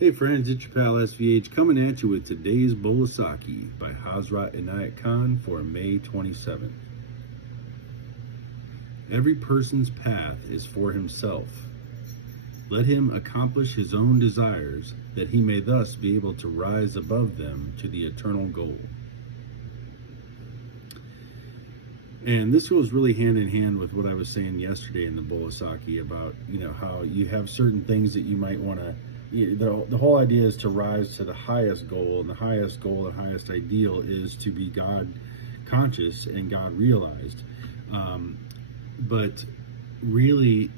Hey friends, it's your pal SVH coming at you with today's Bowl of Saki by Hazrat Inayat Khan for May 27th. Every person's path is for himself. Let him accomplish his own desires, that he may thus be able to rise above them to the eternal goal. And this goes really hand in hand with what I was saying yesterday in the Bowl of Saki about, how you have certain things that you might want to. The whole idea is to rise to the highest goal, and the highest goal, the highest ideal is to be God conscious and God realized. But really,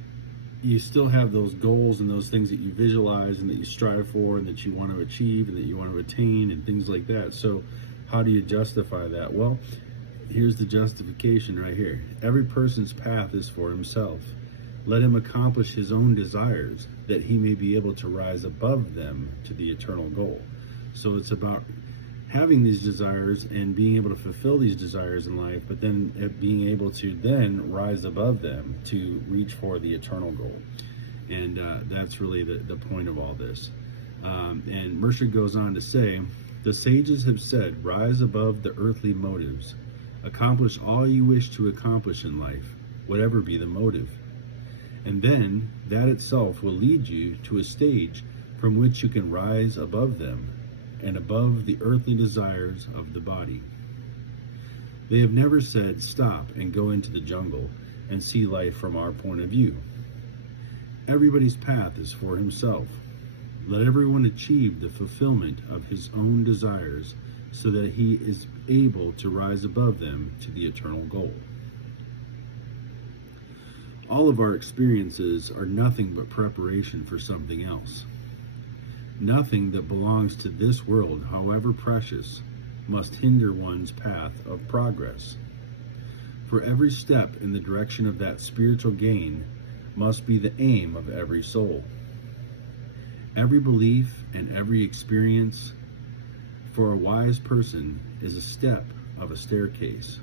you still have those goals and those things that you visualize and that you strive for and that you want to achieve and that you want to attain and things like that. So how do you justify that? Well, here's the justification right here. Every person's path is for himself. Let him accomplish his own desires, that he may be able to rise above them to the eternal goal. So it's about having these desires and being able to fulfill these desires in life, but then being able to then rise above them to reach for the eternal goal. And that's really the point of all this. And Mercer goes on to say, the sages have said, rise above the earthly motives. Accomplish all you wish to accomplish in life, whatever be the motive. And then that itself will lead you to a stage from which you can rise above them and above the earthly desires of the body. They have never said, stop and go into the jungle and see life from our point of view. Everybody's path is for himself. Let everyone achieve the fulfillment of his own desires so that he is able to rise above them to the eternal goal. All of our experiences are nothing but preparation for something else. Nothing that belongs to this world, however precious, must hinder one's path of progress. For every step in the direction of that spiritual gain must be the aim of every soul. Every belief and every experience for a wise person is a step of a staircase.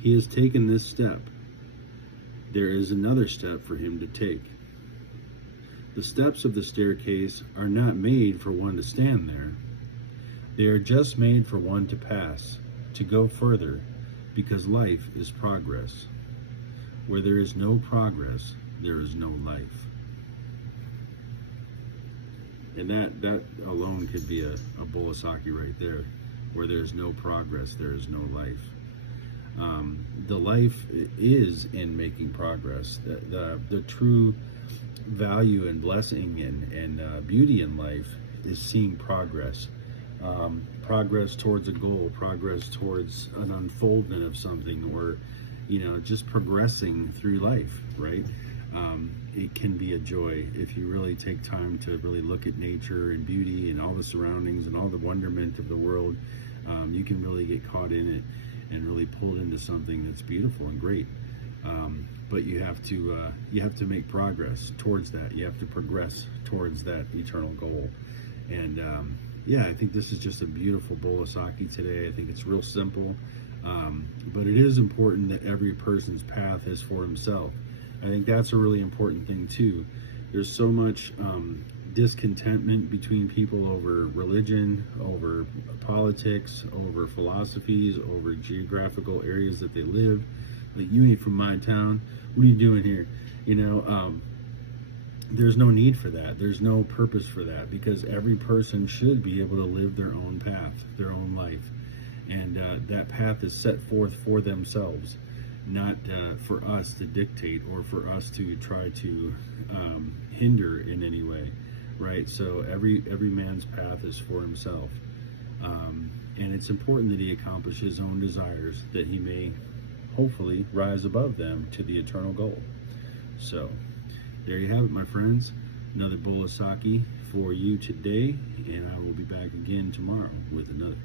He has taken this step. There is another step for him to take. The steps of the staircase are not made for one to stand there. They are just made for one to pass, to go further, because life is progress. Where there is no progress, there is no life. And that alone could be a bowl of sake right there. Where there is no progress, there is no life. The life is in making progress. The true value and blessing and beauty in life is seeing progress. Progress towards a goal, progress towards an unfoldment of something, or just progressing through life, right? It can be a joy if you really take time to really look at nature and beauty and all the surroundings and all the wonderment of the world. You can really get caught in it and really pulled into something that's beautiful and great. But you have to make progress towards that. You have to progress towards that eternal goal. And I think this is just a beautiful bowl of sake today. I think it's real simple, but it is important that every person's path is for himself. I think that's a really important thing too. There's so much discontentment between people over religion, over politics, over philosophies, over geographical areas that they live. Like, you ain't from my town. What are you doing here? There's no need for that. There's no purpose for that, because every person should be able to live their own path, their own life. And that path is set forth for themselves, not for us to dictate or for us to try to hinder in any way. Right, so every man's path is for himself, and it's important that he accomplish his own desires, that he may hopefully rise above them to the eternal goal. So there you have it, my friends. Another bowl of sake for you today, and I will be back again tomorrow with another.